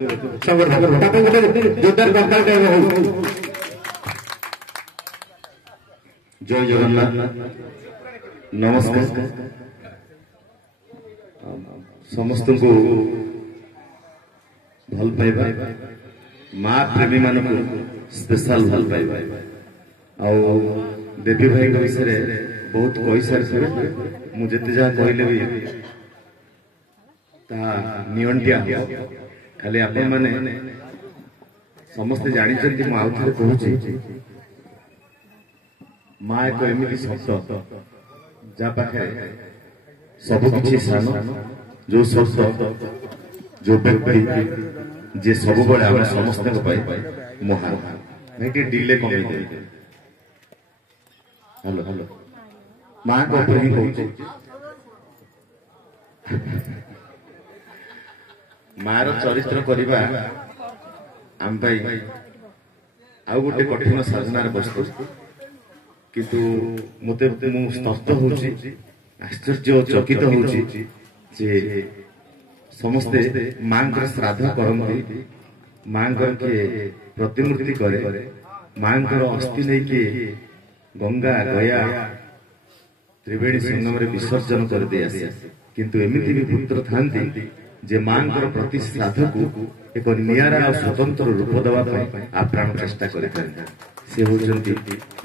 जय जगन्नाथ नमस्कार समस्त को भल पाइबा माँ प्रेमी मान स्पेशल भल पाइबा आउ देवी भाई विषय बहुत कही सारी मुझे जहाँ कहले भी नियंटिया खाली आपण माने समस्ते जानी कहूँ माँ एक एमती शब्द जहाँ पाखे सब किसी सान जो शब्द जो व्यक्ति जे सब बड़े आम समस्त महान भाई डिले कमे हेलो हेलो माँ को ही कहूँ मार चरित्र करवा आम आउ गोटे कठिन साधनार बस्तु किंतु मते मु स्तब्ध होउची आश्चर्य चकित होउची जे समस्ते मांकर श्राद्ध करंती मांकर के प्रतिमूर्ति करे मांकर अस्थि नै के गंगा गया त्रिवेणी संगम रे विसर्जन कर दे आसे किंतु एमिति भी पुत्र थांती जे मांकर प्रति श्राद्ध को एक नियारा और स्वतंत्र रूप देवा आप्राण चेष्टा करते से होचंती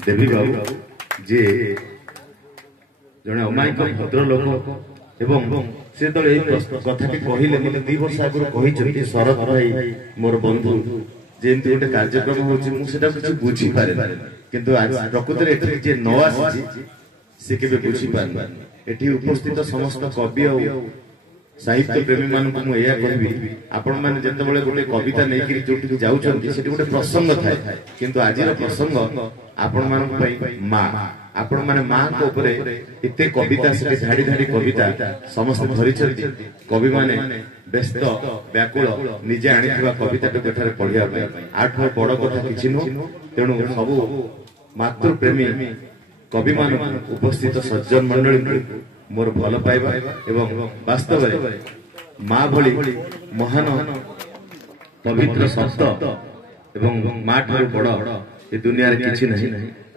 देवी बाबू जे जने अमायिक भद्र लोक एवं से तो कथा के कहले मते 2 वर्ष आगु कहि शरद भाई मोर बंधु जेंति गोटे कार्यक्रम होची मु सेटा कुछ बुझी पारे किंतु आज प्रकृति रे एठी जे न आसी से केबे बुझी पारे एठी उपस्थित समस्त कवि और साहित्य प्रेमी मान को या कहबी आपण माने जते बेले गोटे कविता नै कि जोटी जाउछन्ती सेठी गोटे प्रसंग थाए किंतु आजिर प्रसंग आपण मान पई मां आपण माने मां को ऊपर इते कविता से झाड़ी झाड़ी कविता समस्त धरि छथि कवि माने व्यस्त व्याकुल निजे आनिथिबा कविता तो कथारे पढिया पई आठ बड़ कथा किछि नो तेनु सब मातृ प्रेमी कवि मान उपस्थित सज्जन मंडली मोर भल पाइबा एवं वास्तव माँ भली महान पवित्र शब्द एवं माँ ठारू बड़ ए दुनिया रे किछि नहीं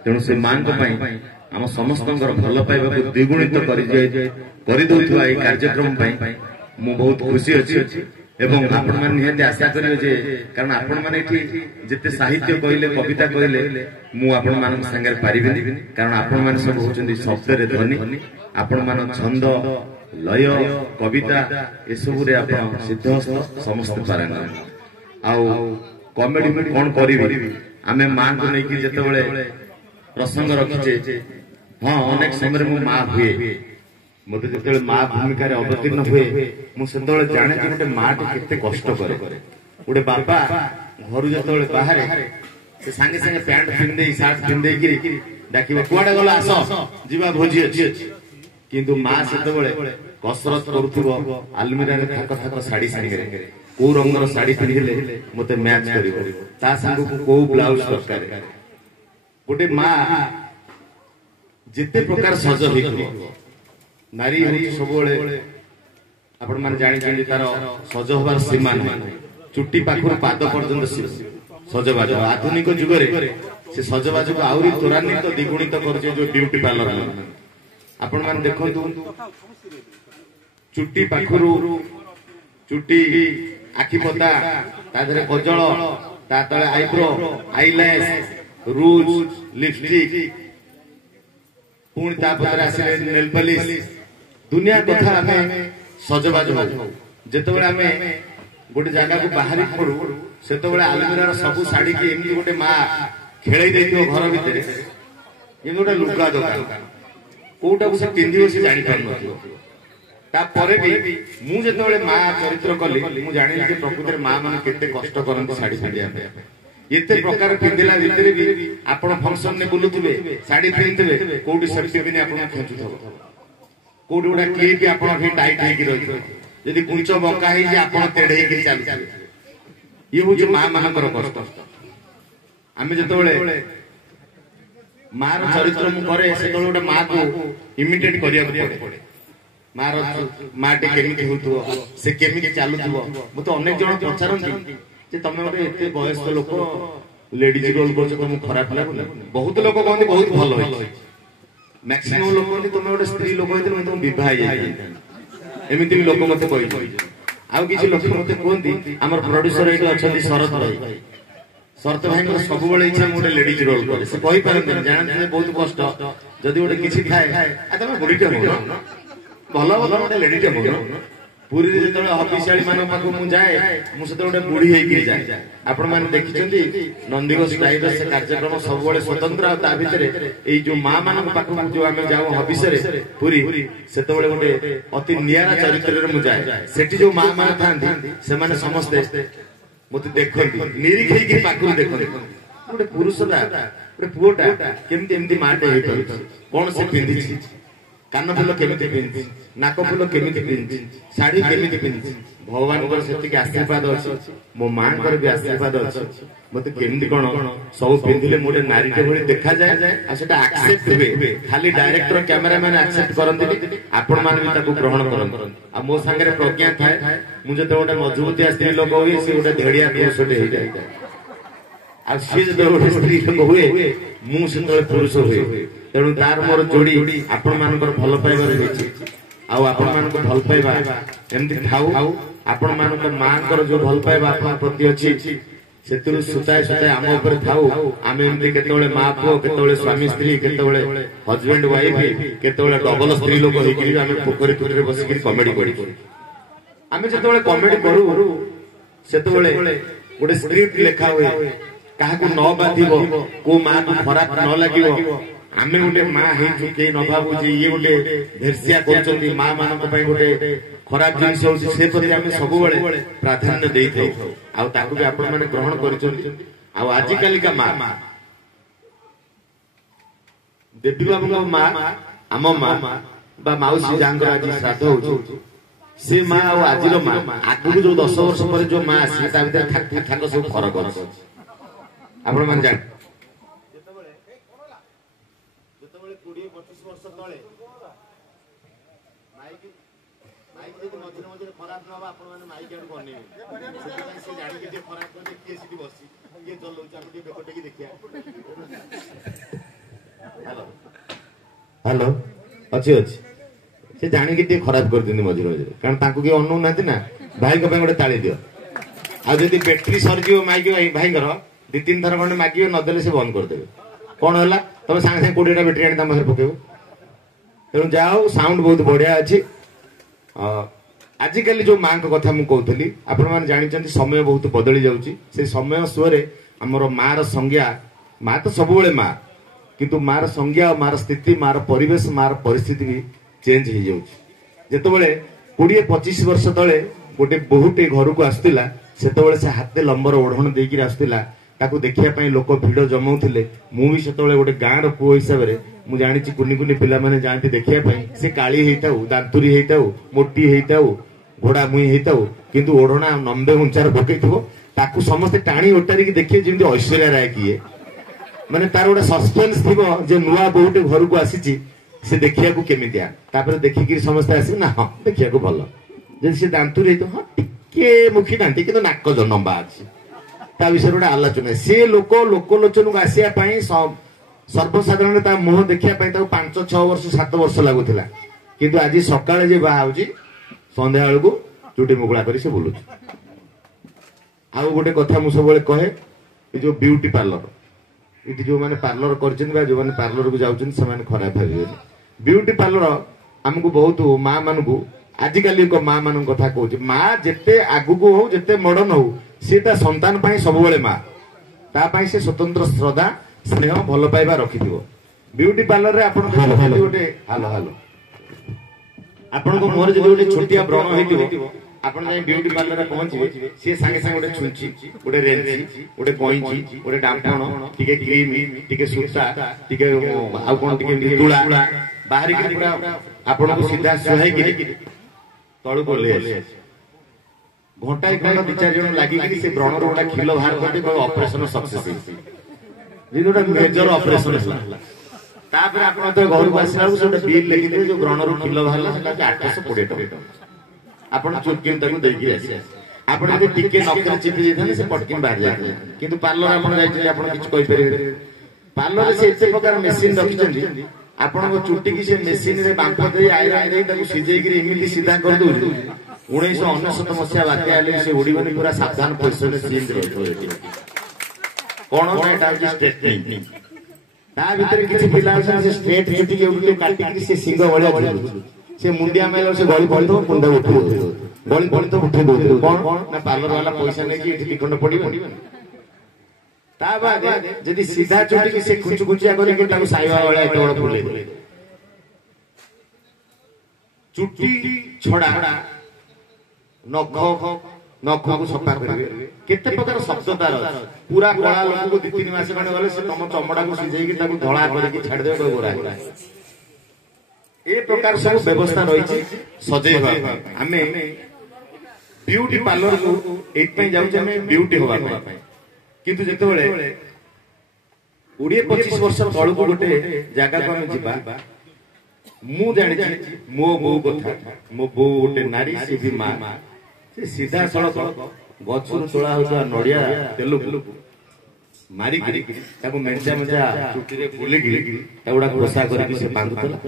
तेणु से माँ आम समस्त भल पाइबा को द्विगुणित कर कार्यक्रम मु बहुत खुशी अच्छी एवं आपण मान निहाती आशा करिवे जे कारण आपण मान एठी जेते साहित्य कहले कविता कहले मु आपण मान संगे पारिबेनी कारण आपण मान सब होचंदी शब्द रे ध्वनि आपण मान छंद लय कविता ए सब रे आपण सिद्धहस्त समस्त पारंगम आउ कॉमेडी में कोन करिवि आमे मां को नै कि जेते बेले प्रसंग रखिचे हां अनेक समय मु मां हुए मते जेते मां भूमिका रे अवतीर्ण हुए मु सेतोले जाने कि गोटे मां टे केते कष्ट करे गोटे बापा घर जेते बाहर से संगे संगे पैंट पिन दे शर्ट पिन दे कि डाकिबो कुआडे गला आसो जीवा भोजी अछि किंतु मां सेते बेले कसरत करूथबो आलमीरा रे थाक थाक साड़ी संगे को रंगर साड़ी पिनहिले मते मैच करिवो ता संग को ब्लाउज दरकार गोटे मां जिते प्रकार सज होइथबो नारी होची सबोले आपण मान जानि केंदी तार सज होबार सीमा नै चुट्टी पाखुर पाद पर्यंत सजबाज आधुनिक जुग रे से सजबाज को आउरी त्वरान्वित द्विगुणित करजे जो ब्यूटी पार्लर आपण मान देखंतु चुट्टी पाखुरु चुट्टी आखि पता ता धरे कजळ ता तळे आईब्रो आईलैश रूज लिपस्टिक पुणी तापर आसिले नेल पॉलिश दुनिया कथा आमे सजबाज हो जेते बेले आमे गोटे जगह को बाहरी पड़ू सेते बेले आलमीरार सब साड़ी की एमती गोटे मां खेळै देथियो घर भितर ये गोटे लुगा दुकान कोटा को से पिंदियो से जानि पार नथियो ता परे भी मु जेते बेले मां चरित्र कली मु जानि जे प्रकृति रे मां माने केते कष्ट करन साड़ी पिंदिया एते प्रकार पिंदिला भितर भी आपण फंक्शन ने बुलुथिबे साड़ी पिंदिबे कोडी सेल्फी बिने आपण खेचुथबो कोडी उडा क्लिप आपण हे टाइट हे कि रहिथो यदि कुंच बंका हे जे आपण तेढे हे कि चालथबे ये हो जे मां मानकर कष्ट आमे जेते बेले मार चरित्र मु करे से गोटे मां को इमिटेट करिया पड़े ମାଟେ କେମିତି ହଉଥିବ ସେ କେମିତି ଚାଲୁଥିବ ମତେ ଅନେକ ଜଣ ପଚାରନ୍ତି ଯେ ତମେ ଗୋଟେ ଏତେ ବୟସ୍କ ଲୋକ ଲେଡିଜ ରୋଲ କରୁଛ ତମକୁ ଖରାପ ଲାଗୁନି? ବହୁତ ଲୋକ କହନ୍ତି ବହୁତ ଭଲ ହେଇଛି। ମ୍ୟାକ୍ସିମମ୍ ଲୋକ କହନ୍ତି ତମେ ଗୋଟେ ସ୍ତ୍ରୀ ଲୋକ ହେଇଥିଲେ ମୁଁ ତମକୁ ବିବାହ ହେଇଯାଇଥାନ୍ତି। ଏମିତି ବି ଲୋକ ମତେ କହିଛନ୍ତି। ଆଉ କିଛି ଲୋକ ମତେ କୁହନ୍ତି ଆମର ପ୍ରଡ୍ୟୁସର ଏଇଠି ଅଛନ୍ତି ଶରତ ଭାଇ, ଶରତ ଭାଇଙ୍କର ସବୁବେଳେ ଇଚ୍ଛା ମୁଁ ଗୋଟେ ଲେଡିଜ ରୋଲ କରେ। ସେ କହିପାରନ୍ତିନି, ଜାଣନ୍ତି ବହୁତ କଷ୍ଟ। ଯଦି ଗୋଟେ କିଛି ଥାଏ ତମେ ବୁଢୀଟେ ହଉନ, ଭଲ ଭଲ ଗୋଟେ ଲେଡିଟେ ହଉନ। ପୁରୀରେ ଯେତେବେଳେ ହବିଶାଳୀ ମାନଙ୍କ ପାଖକୁ ମୁଁ ଯାଏ ମୁଁ ସେତେବେଳେ ଗୋଟେ ବୁଢୀ ହେଇକି ଯାଏ। ଆପଣ ମାନେ ଦେଖିଛନ୍ତି ନନ୍ଦିଘୋଷ ଟାଇପର ସେ କାର୍ଯ୍ୟକ୍ରମ ସବୁବେଳେ ସ୍ୱତନ୍ତ୍ର। ଆଉ ତା ଭିତରେ ଏଇ ଯୋଉ ମା ମାନଙ୍କ ପାଖକୁ ଯୋଉ ଆମେ ଯାଉ ହବିଷରେ ପୁରୀ, ସେତେବେଳେ ଗୋଟେ ଅତି ନିଆରା ଚରିତ୍ରରେ ମୁଁ ଯାଏ। ସେଠି ଯୋଉ ମା ମାନେ ଥାନ୍ତି ସେମାନେ ସମସ୍ତେ ମତେ ଦେଖନ୍ତି, ନିରୀକ୍ଷେଇକି ପାଖରୁ ଦେଖନ୍ତି ଗୋଟେ ପୁରୁଷଟା ଗୋଟେ ପୁଅଟା କେମିତି ଏମିତି ମାଟେ ହେଇପାରୁଛି, କଣ ସେ ପିନ୍ଧିଛି, କାନ ଫୁଲ କେମିତି ପିନ୍ଧିଛି, ନାକ ଫୁଲ କେମିତି ପିନ୍ଧିଛି, ଶାଢୀ କେମିତି ପିନ୍ଧିଛି। ଭଗବାନଙ୍କର ସେତିକି ଆଶୀର୍ବାଦ ଅଛି, ମୋ ମାଙ୍କର ବି ଆଶୀର୍ବାଦ ଅଛି। ମତେ କେମିତି କଣ ସବୁ ପିନ୍ଧିଲେ ମୁଁ ଗୋଟେ ନାରୀଟେ ଭଳି ଦେଖାଯାଏ। ଆଉ ସେଟା ଆକ୍ସେପ୍ଟ ହୁଏ, ଖାଲି ଡାଇରେକ୍ଟର କ୍ୟାମେରାମ୍ୟାନ ଆକ୍ସେପ୍ଟ କରନ୍ତିନି, ଆପଣ ମାନେ ବି ତାକୁ ଗ୍ରହଣ କରନ୍ତି। ଆଉ ମୋ ସାଙ୍ଗରେ ପ୍ରଜ୍ଞା ଥାଏ, ମୁଁ ଯେତେବେଳେ ଗୋଟେ ମଜବୁତିଆ ସ୍ତ୍ରୀ ଲୋକ ହୁଏ ସେ ଗୋଟେ ଧେଡିଆ ପୁରୁଷଟେ ହେଇଯାଏ। ଆଉ ସିଏ ଯେତେବେଳେ ଗୋଟେ ସ୍ତ୍ରୀ ଲୋକ ହୁଏ ମୁଁ ସେତେବେଳେ ପୁରୁଷ ହୁଏ। ତେଣୁ ତାର ମୋର ଯୋଡି ଆପଣ ମାନଙ୍କର ଭଲ ପାଇବାରେ ହେଇଛି। ଆଉ ଆପଣ ମାନଙ୍କୁ ଭଲ ପାଇବା ଏମିତି ଥାଉ। ଆପଣ ମାନଙ୍କ ମାଙ୍କର ଯୋଉ ଭଲ ପାଇବା ଆପଣଙ୍କ ପ୍ରତି ଅଛି ସେଥିରୁ ସୁତାଏ ସୁତାଏ ଆମ ଉପରେ ଥାଉ। ଆମେ ଏମିତି କେତେବେଳେ ମା ପୁଅ, କେତେବେଳେ ସ୍ୱାମୀ ସ୍ତ୍ରୀ, କେତେବେଳେ ହଜବେଣ୍ଡ ୱାଇଫ, କେତେବେଳେ ଡବଲ ସ୍ତ୍ରୀ ଲୋକ ହେଇକିରି ଆମେ ପୋଖରୀ ତୁଠରେ ବସିକିରି କମେଡି କରୁ। ଆମେ ଯେତେବେଳେ କମେଡି କରୁ ସେତେବେଳେ ଗୋଟେ ସ୍କ୍ରିପ୍ଟ ଲେଖା ହୁଏ, କାହାକୁ ନ ବାଧିବ, କୋଉ ମାକୁ ଖରାପ ନ ଲାଗିବ। ଆମେ ଗୋଟେ ମା ହେଇଛୁ କେହି ନ ଭାବୁ ଯେ ଇଏ ଗୋଟେ ଭେର୍ସିଆ କରୁଛନ୍ତି, ମା ମାନଙ୍କ ପାଇଁ ଗୋଟେ ଖରାପ ଜିନିଷ ହଉଛି, ସେ ପ୍ରତି ଆମେ ସବୁବେଳେ ପ୍ରାଧାନ୍ୟ ଦେଇଥାଉ। ଆଉ ତାକୁ ବି ଆପଣ ମାନେ ଗ୍ରହଣ କରିଛନ୍ତି। ଆଉ ଆଜିକାଲିକା ମା, ଦେବୀ ବାବୁଙ୍କ ମା, ଆମ ମା ବା ମାଉସୀ ଯାହାଙ୍କର ଆଜି ଶ୍ରାଦ୍ଧ ହଉଛି, ସେ ମା ଆଉ ଆଜିର ମା, ଆଗକୁ ଯୋଉ 10 ବର୍ଷ ପରେ ଯୋଉ ମା ଆସିବେ ତା ଭିତରେ ଥାକ ସବୁ ଫରକ ଅଛି। ଆପଣ ମାନେ ଜାଣି ଯେତେବେଳେ 20-25 ବର୍ଷ ତଳେ ମାଇକି ଯଦି ମଝିରେ ମଝିରେ ଖରାପ ନ ହବ ଆପଣ ମାନେ ମାଇକି ଆଡକୁ ଅନେଇବେ। ସେଥିପାଇଁ ସେ ଜାଣିକି ଟିକେ ଖରାପ କରିବେ, କିଏ ସେଠି ବସି କିଏ ଚଲଉଛି, ଆମେ ଟିକେ ବେକ ଟେକି ଦେଖିବା। ହ୍ୟାଲୋ ଅଛି ଅଛି, ସେ ଜାଣିକି ଟିକେ ଖରାପ କରିଦିଅନ୍ତି ମଝିରେ ମଝିରେ, କାରଣ ତାଙ୍କୁ କିଏ ଅନଉନାହାନ୍ତି ନା। ଭାଇଙ୍କ ପାଇଁ ଗୋଟେ ତାଳି ଦିଅ। ଆଉ ଯଦି ବ୍ୟାଟେରୀ ସରିଯିବ ମାଇକି ଭାଇଙ୍କର 2-3 ଥର ଖଣ୍ଡେ ମାଗିବେ, ନଦେଲେ ସେ ବନ୍ଦ କରିଦେବେ। କଣ ହେଲା, ତମେ ସାଙ୍ଗେ ସାଙ୍ଗେ 20ଟା ବ୍ୟାଟେରୀ ଆଣି ତା ପାଖରେ ପକେଇବ। ତେଣୁ ଯାହା ହଉ ସାଉଣ୍ଡ ବହୁତ ବଢିଆ ଅଛି। ଆଜିକାଲି ଯୋଉ ମାଙ୍କ କଥା ମୁଁ କହୁଥିଲି, ଆପଣ ମାନେ ଜାଣିଛନ୍ତି ସମୟ ବହୁତ ବଦଳି ଯାଉଛି। ସେ ସମୟ ସୁଅରେ ଆମର ମାର ସଂଜ୍ଞା, ମା ତ ସବୁବେଳେ ମା, କିନ୍ତୁ ମାର ସଂଜ୍ଞା, ମାର ସ୍ଥିତି, ମାର ପରିବେଶ, ମାର ପରିସ୍ଥିତି ବି ଚେଞ୍ଜ ହେଇଯାଉଛି। ଯେତେବେଳେ 20-25 ବର୍ଷ ତଳେ ଗୋଟେ ବୋହୂଟେ ଘରକୁ ଆସୁଥିଲା, ସେତେବେଳେ ସେ ହାତେ ଲମ୍ବର ଓଢଣ ଦେଇକିରି ଆସୁଥିଲା, ତାକୁ ଦେଖିବା ପାଇଁ ଲୋକ ଭିଡ ଜମାଉଥିଲେ। ମୁଁ ବି ସେତେବେଳେ ଗୋଟେ ଗାଁର ପୁଅ ହିସାବରେ ମୁଁ ଜାଣିଛି କୁନି କୁନି ପିଲାମାନେ ଯାଆନ୍ତି ଦେଖିବା ପାଇଁ। ସେ କାଳି ହେଇଥାଉ, ଦାନ୍ତୁରୀ ହେଇଥାଉ, ମୋଟି ହେଇଥାଉ, ଘୋଡା ମୁଇଁ ହେଇଥାଉ, କିନ୍ତୁ ଓଢଣା ନମ୍ବେ ଉଞ୍ଚାର ପକେଇଥିବ, ତାକୁ ସମସ୍ତେ ଟାଣି ଓଟାରିକି ଦେଖିବେ ଯେମିତି ଐଶ୍ୱର୍ଯ୍ୟା ରାୟ କିଏ। ମାନେ ତାର ଗୋଟେ ସସ୍ପେନ୍ସ ଥିବ ଯେ ନୂଆ ବୋହୂଟେ ଘରକୁ ଆସିଛି, ସେ ଦେଖିବାକୁ କେମିତିଆ। ତାପରେ ଦେଖିକିରି ସମସ୍ତେ ଆସିବେ ନା ହଁ ଦେଖିବାକୁ ଭଲ। ଯଦି ସେ ଦାନ୍ତୁରୀ ହେଇଥିବ, ହଁ ଟିକେ ମୁଖୀ ଦାନ୍ତି କିନ୍ତୁ ନାକ ଲମ୍ବା ଅଛି, ତା ବିଷୟରେ ଗୋଟେ ଆଲୋଚନା। ସେ ଲୋକଲୋଚନକୁ ଆସିବା ପାଇଁ ସର୍ବସାଧାରଣ ତା ମୁହଁ ଦେଖିବା ପାଇଁ ତାକୁ 5-6 ବର୍ଷ 7 ବର୍ଷ ଲାଗୁଥିଲା। କିନ୍ତୁ ଆଜି ସକାଳେ ଯେ ବାହା ହଉଛି, ସନ୍ଧ୍ୟା ବେଳକୁ ଚୁଟି ମୁକୁଳା କରି ସେ ବୁଲୁଛି। ଆଉ ଗୋଟେ କଥା ମୁଁ ସବୁବେଳେ କହେ, ଏ ଯୋଉ ବିୟୁଟି ପାର୍ଲର, ଏଠି ଯୋଉମାନେ ପାର୍ଲର କରିଛନ୍ତି ବା ଯୋଉମାନେ ପାର୍ଲରକୁ ଯାଉଛନ୍ତି ସେମାନେ ଖରାପ ଭାବିବେନି। ବିୟୁଟି ପାର୍ଲର ଆମକୁ ବହୁତ ମା ମାନଙ୍କୁ, ଆଜିକାଲି ମା ମାନଙ୍କ କଥା କହୁଛି, ମା ଯେତେ ଆଗକୁ ହଉ, ଯେତେ ମଡର୍ଣ୍ଣ ହଉ, ସେ ତା ସନ୍ତାନ ପାଇଁ ସବୁବେଳେ ମା। ତା ପାଇଁ ସେ ସ୍ୱତନ୍ତ୍ର ଶ୍ରଦ୍ଧା, ସ୍ନେହ, ଭଲ ପାଇବା ରଖିଥିବ। ବିୟୁଟି ପାର୍ଲରରେ ଆପଣ ଗୋଟେ ଆପଣଙ୍କ ମୁହଁରେ ଯଦି ଗୋଟେ ଛୋଟିଆ ବ୍ରଣ ହେଇଥିବ, ଆପଣ ଯାଇ ବିୟୁଟି ପାର୍ଲରରେ ପହଞ୍ଚିବେ, ସିଏ ସାଙ୍ଗେ ସାଙ୍ଗେ ଗୋଟେ ଛୁଞ୍ଚି, ଗୋଟେ ରେଞ୍ଚି, ଗୋଟେ କଇଁଚି, ଗୋଟେ ଡାମ୍ପଣ, ଟିକେ କ୍ରିମ, ଟିକେ ସୂତା, ଟିକେ ଆଉ କଣ ଟିକେ ତୁଳା ବାହାରିକି ପୁରା ଆପଣଙ୍କୁ ସିଧା ସୁହାଇକିରି ତଳକୁ ଓହ୍ଲେଇ ଆସିବେ। ଘଣ୍ଟାଏ ଖଣ୍ଡ 2-4 ଜଣ ଲାଗିକିରି ସେ ବ୍ରଣର ଗୋଟେ କ୍ଷୀଲ ବାହାର କରିଦେଇ ଅପରେସନ ସକ୍ସେସ ହେଇଛି, ଯେମିତି ଗୋଟେ ମେଜର ଅପରେସନ ହେଲା। ତାପରେ ଆପଣ ତ ଘରକୁ ଆସିଲା ବେଳକୁ ଗୋଟେ ବିଲ୍ ଲେଖିଦେବେ ଯୋଉ ଗ୍ରହଣରୁ କ୍ଷୀର ବାହାରିଲା ସେଟା 820 ଟଙ୍କା ଆପଣ ଚୁଟକିନ ତାକୁ ଦେଇକି ଆସିବେ ଆପଣ ଯଦି ଟିକେ ନଖରେ ଚିପି ଦେଇଥାନ୍ତେ ସେ ପଟକିନ ବାହାରି ଯାଇଥାଏ କିନ୍ତୁ ପାର୍ଲର ଆପଣ ଯାଇଛନ୍ତି ଆପଣ କିଛି କହିପାରିବେ ପାର୍ଲରରେ ସେ ଏତେ ପ୍ରକାର ମେସିନ ରଖିଛନ୍ତି ଆପଣଙ୍କ ଚୁଟିକି ସେ ମେସିନରେ ବାମ୍ଫ ଦେଇ ଆଇରନ୍ ଦେଇ ତାକୁ ସିଝେଇକିରି ଏମିତି ସିଧା କରିଦଉଛି 1999 ମସିହା ବାତ୍ୟା ହେଲେ ସେ ଉଡିବନି ପୁରା ସାବଧାନ ପୋଜିସନରେ ସିନ୍ ରହିବ କଣ ନା ଏଟା ହଉଛି ଷ୍ଟ୍ରେଟନିଂ ତା ଭିତରେ କିଛି ପିଲା ଅଛନ୍ତି ସେ ଷ୍ଟ୍ରେଟ ଚୁଟିକି ଏଉଠୁ କାଟିକି ସେ ସିଂହ ଭଳିଆ ବୁଲୁଛି ସେ ମୁଣ୍ଡିଆ ମାଇଲା ସେ ଗଳି ପଡିଥିବ ମୁଣ୍ଡ ଉଠେଇ ଦଉଥିବ ଗଳି ପଡିଥିବ ଉଠେଇ ଦଉଥିବ କଣ ନା ପାର୍ଲର ବାଲା ପଇସା ନେଇକି ଏଠି ଦିଖଣ୍ଡ ପଡିବନି ତା ବାଦେ ଯଦି ସିଧା ଚୁଟିକି ସେ କୁଚୁକୁଚିଆ କରିକି ତାକୁ ସାଇବା ଭଳିଆ ଏତେ ବଡ ବୁଲେଇ ଦେବେ ଚୁଟି ଛଡା ନଖକୁ ସଫା କରିବେ କେତେ ପ୍ରକାର ଶବ୍ଦ ତାର ପୁରା କଳା ଲୋକକୁ 2-3 ମାସ ଖଣ୍ଡେ ଗଲେ ସେ ତମ ଚମଡାକୁ ସିଝେଇକି ତାକୁ ଧଳା କରିକି ଛାଡିଦେବେ ଗୋରା ଏ ପ୍ରକାର ସବୁ ବ୍ୟବସ୍ଥା ରହିଛି ସଜେଇବା ଆମେ ବିୟୁଟି ପାର୍ଲରକୁ ଏଇଥିପାଇଁ ଯାଉଛେ ଆମେ ବିୟୁଟି ହବା ପାଇଁ କିନ୍ତୁ ଯେତେବେଳେ 20-25 ବର୍ଷ ତଳକୁ ଗୋଟେ ଜାଗାକୁ ଆମେ ଯିବା ମୁଁ ଜାଣିଛି ମୋ ବୋଉ କଥା ମୋ ବୋଉ ଗୋଟେ ନାରୀ ସେ ବି ମା ସେ ସିଧା ସଳଖ ଗଛରୁ ତୋଳା ହଉଥିବା ନଡିଆ ତେଲକୁ ମାରିକିରି ତାକୁ ମେଞ୍ଚା ମେଞ୍ଚା ଚୁଟିରେ ବୁଲିକିରି ତାଗୁଡା ଖୋସା କରିକି ସେ ବାନ୍ଧୁଥିଲା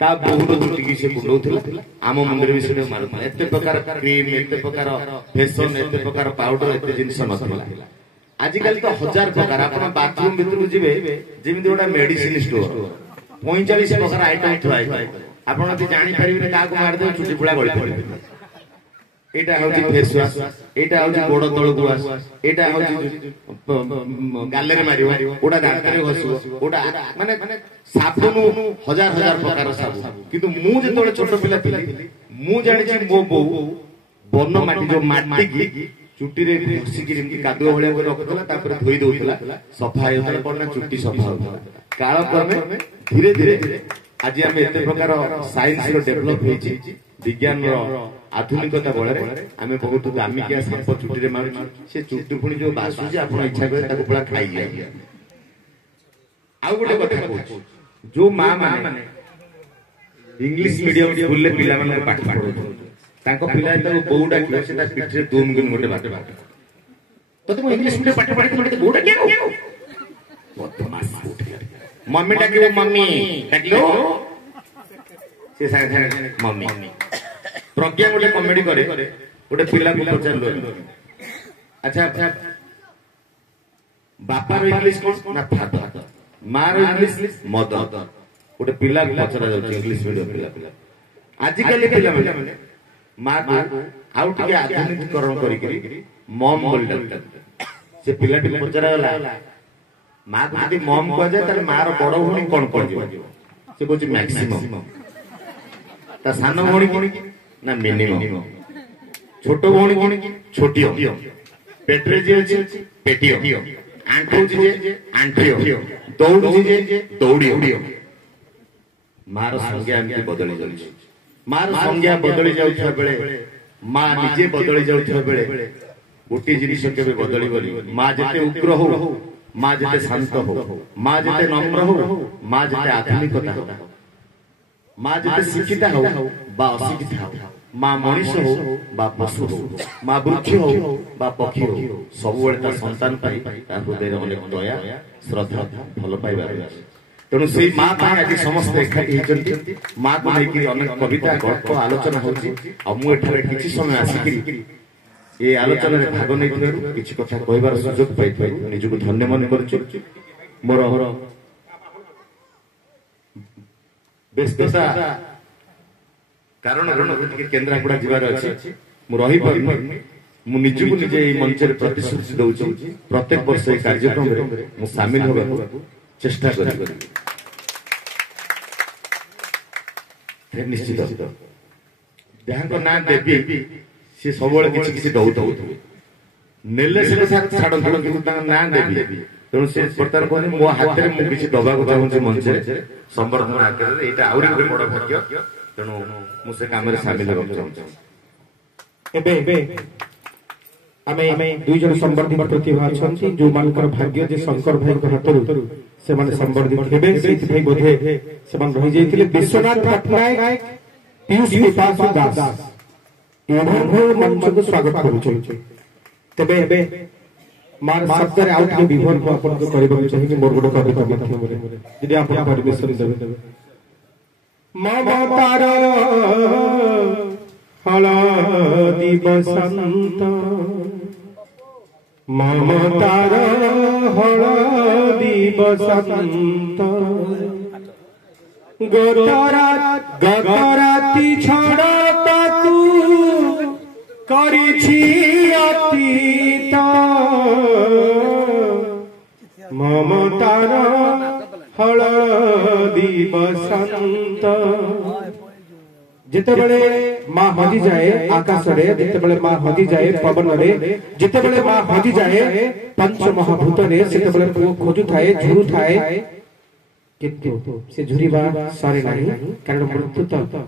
ତା ବୋହୁର ଚୁଟିକି ସେ ବୁଲଉଥିଲା ଆମ ମୁଣ୍ଡରେ ବି ସେଟା ମାରୁଥିଲା ଏତେ ପ୍ରକାର କ୍ରିମ ଏତେ ପ୍ରକାର ଫେସନ ଏତେ ପ୍ରକାର ପାଉଡର ଏତେ ଜିନିଷ ନଥିଲା ଆଜିକାଲି ତ 1000 ପ୍ରକାର ଆପଣ ବାଥରୁମ ଭିତରକୁ ଯିବେ ଯେମିତି ଗୋଟେ ମେଡିସିନ ଷ୍ଟୋର 45 ପ୍ରକାର ଆଇଟମ ଥୁଆ ହେଇଥାଏ ଆପଣ ଯଦି ଜାଣିପାରିବେ କାହାକୁ ମାରିଦେବେ ଚୁଟି ପୁଳା ଗଳି ପଡିବେ ଏଇଟା ହଉଛି ଫେସ୍ ୱାଶ ଏଇଟା ହଉଛି ଗୋଡ ତଳକୁ ୱାଶ ଏଇଟା ହଉଛି ଗାଲରେ ମାରିବ ଗୋଟା ଦାନ୍ତରେ ଘଷିବ ଗୋଟା ମାନେ ସାବୁନ 1000 ପ୍ରକାର ସାବୁନ କିନ୍ତୁ ମୁଁ ଯେତେବେଳେ ଛୋଟ ପିଲା ଥିଲି ମୁଁ ଜାଣିଛି ମୋ ବୋଉ ବନ ମାଟି ଯୋଉ ମାଟିକି ଚୁଟିରେ ଘଷିକି ଯେମିତି କାଦୁଅ ଭଳିଆ କରି ରଖୁଥିଲା ତାପରେ ଧୋଇ ଦଉଥିଲା ସଫା ହେଉଥିଲା କଣ ନା ଚୁଟି ସଫା ହଉଥିଲା କାଳକ୍ରମେ ଧୀରେ ଧୀରେ ଆଜି ଆମେ ଏତେ ପ୍ରକାର ସାଇନ୍ସର ଡେଭଲପ ହେଇଛି ବିଜ୍ଞାନର ଆଧୁନିକତା ବଳରେ ଆମେ ବହୁତ ଦାମିକିଆ ସାମ୍ପ ଚୁଟିରେ ମାରୁଛୁ ସେ ଚୁଟି ପୁଣି ଯୋଉ ବାସୁଛି ଆପଣ ଇଚ୍ଛା କଲେ ତାକୁ ପୁରା ଖାଇଯିବେ ଆଉ ଗୋଟେ କଥା କହୁଛି ଯୋଉ ମା ମାନେ ଇଂଲିଶ ମିଡିୟମ ସ୍କୁଲରେ ପିଲାମାନଙ୍କୁ ପାଠ ପଢଉଛନ୍ତି ତାଙ୍କ ପିଲା ଯେତେବେଳେ ବୋଉ ଡାକିବ ସେ ତା ପିଠିରେ ଦୁମ୍ ଗୁନ୍ ଗୋଟେ ବାଟ ତତେ ମୁଁ ଇଂଲିଶ ମିଡିୟମ ପାଠ ପଢିକି ମତେ ବୋଉ ଡାକିବ ମମି ଡାକିବ ମମି ଡାକିବ ସେ ସାଙ୍ଗେ ସାଙ୍ଗେ ମମି ପ୍ରଜ୍ଞା ଗୋଟେ କମେଡି କରେ ଗୋଟେ ପିଲାକୁ ପଚାରିଲ ଆଚ୍ଛା ବାପାର ଇଂଲିଶ କଣ ନା ଫାଦର ମାର ଇଂଲିଶ ମଦର ଗୋଟେ ପିଲାକୁ ପଚରା ଯାଉଛି ଇଂଲିଶ ମିଡିୟମ ପିଲା ଆଜିକାଲି ପିଲାମାନେ ମାକୁ ଆଉ ଟିକେ ଆଧୁନିକୀକରଣ କରିକି ମମ୍ ବୋଲି ଡାକୁଛନ୍ତି ସେ ପିଲାଟି ପଚରାଗଲା ମାକୁ ଯଦି ମମ୍ କୁହାଯାଏ ତାହେଲେ ମାର ବଡ ଭଉଣୀ କଣ କହିବ ସେ କହୁଛି ମ୍ୟାକ୍ସିମମ୍ ତା ସାନ ଭଉଣୀ କଣ ନା ମିନିମମ୍ ଛୋଟ ଭଉଣୀ କଣ ଛୋଟିଅ ପେଟରେ ଯିଏ ଅଛି ପେଟିଅ ଆଣ୍ଠୁଛି ଯେ ଆଣ୍ଠିଅ ଦୌଡୁଛି ଯେ ଦୌଡିଅ ମାର ସଂଜ୍ଞା ଏମିତି ବଦଳି ଯାଉଛି ମାର ସଂଜ୍ଞା ବଦଳି ଯାଉଥିବା ବେଳେ ମା ନିଜେ ବଦଳି ଯାଉଥିବା ବେଳେ ଗୋଟିଏ ଜିନିଷ କେବେ ବଦଳିବନି ମା ଯେତେ ଉଗ୍ର ହଉ ମା ଯେତେ ଶାନ୍ତ ହଉ ମା ଯେତେ ନମ୍ର ହଉ ମା ଯେତେ ଆଧୁନିକତା ହଉ ମା ଯେତେ ଶିକ୍ଷିତା ହଉ ବା ଅଶିକ୍ଷିତା ହଉ ମା ମଣିଷ ହଉ ବା ପଶୁ ହଉ ମା ବୃକ୍ଷ ହଉ ବା ପକ୍ଷୀ ହଉ ସବୁବେଳେ ତା ସନ୍ତାନ ପାଇଁ ତା ହୃଦୟରେ ଅନେକ ଦୟା ଶ୍ରଦ୍ଧା ଭଲ ପାଇବା ରହିଛି ତେଣୁ ସେଇ ମା ପାଇଁ ଆଜି ସମସ୍ତେ ଏକାଠି ହେଇଛନ୍ତି ମାକୁ ନେଇକି ଅନେକ କବିତା ଗଳ୍ପ ଆଲୋଚନା ହଉଛି ଆଉ ମୁଁ ଏଠାରେ କିଛି ସମୟ ଆସିକିରି ଏ ଆଲୋଚନାରେ ଭାଗ ନେଇଥିବାରୁ କିଛି କଥା କହିବାର ସୁଯୋଗ ପାଇଥିବାରୁ ନିଜକୁ ଧନ୍ୟ ମନେ କରୁଛି ମୋର ବ୍ୟସ୍ତତା କାରଣରୁ ଟିକେ କେନ୍ଦ୍ରାପଡ଼ା ଯିବାର ଅଛି ମୁଁ ରହିପାରୁନି ମୁଁ ନିଜକୁ ନିଜେ ଏଇ ମଞ୍ଚରେ ପ୍ରତିଶ୍ରୁତି ଦଉଛି ପ୍ରତ୍ୟେକ ବର୍ଷ ଏଇ କାର୍ଯ୍ୟକ୍ରମରେ ମୁଁ ସାମିଲ ହେବାକୁ ଚେଷ୍ଟା କରିବି ନିଶ୍ଚିତ ଯାହାଙ୍କ ନାଁ ଦେବି ସେ ସବୁବେଳେ କିଛି କିଛି ଦଉଥିବେ ନେଲେ ସେ କଥା ଛାଡ଼ନ୍ତୁ କିନ୍ତୁ ତାଙ୍କ ନାଁ ଦେବି ତେଣୁ ସେ ବର୍ତ୍ତମାନ କହନ୍ତି ମୋ ହାତରେ ମୁଁ କିଛି ଦବାକୁ ଚାହୁଁଛି ମଞ୍ଚରେ ସମ୍ବର୍ଦ୍ଧନା ଆକାରରେ ଏଇଟା ଆହୁରି ଗୋଟେ ବଡ ଭାଗ୍ୟ ତେଣୁ ମୁଁ ସେ କାମରେ ସାମିଲ ହେବାକୁ ଚାହୁଁଛି ଏବେ आमे दुई जन संबर्धित प्रतिभा अछंती जो मानकर भाग्य जे शंकर भाई को हातरु से माने संबर्धित हेबे सेति भाई बोधे से मान रहि जाइतिले विश्वनाथ पटनायक पीयूष विपासु दास एभो मंच को स्वागत करू छै तबे मार शब्द रे आउट के विवरण को अपन को करबा चाहिए मोर गोड कविता माध्यम रे यदि आप परमिशन देबे ममतार हळदी बसंत ममतार हळदी बसंत गतराती छड़ ताकू करिछि अतीत ममतार हळदी बसंत जितेबले मां हजी जाए आकाश रे जितेबले मां हजी जाए पवन रे जितेबले मां हजी जाए पंच महाभूत रे सेतेबले पुओ खोजु थाए झुरु थाए किंतु से झुरीबा सरे नाही कारण मृत्यु तो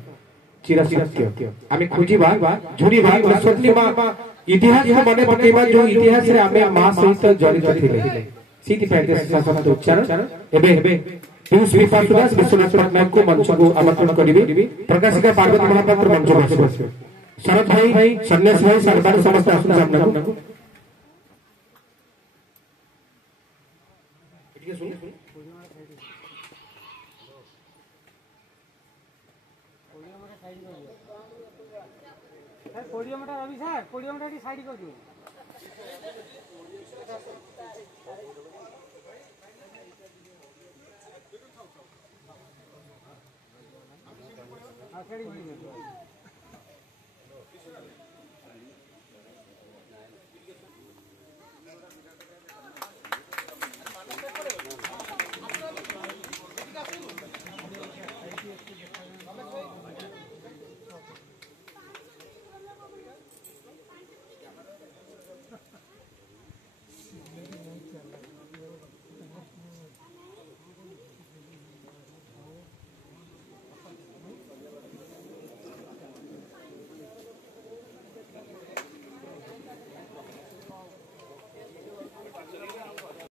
चिर सत्य आमे खोजिबा झुरीबा सत्य मां इतिहास को मने पकेबा जो इतिहास रे आमे मां सहित जड़ित थिले सीति पैके शब्द उच्चारण एबे पीयूष विपासु दास विश्वनाथ पटनायक को मंच को आमंत्रण करिवे प्रकाशिका पार्वती महापात्र मंच को आसबे शरद भाई सन्यास भाई सरदार समस्त आसन सामना को एटिके सुन पोडियमटा रवि सर पोडियमटा साइड कर दियो हाँ,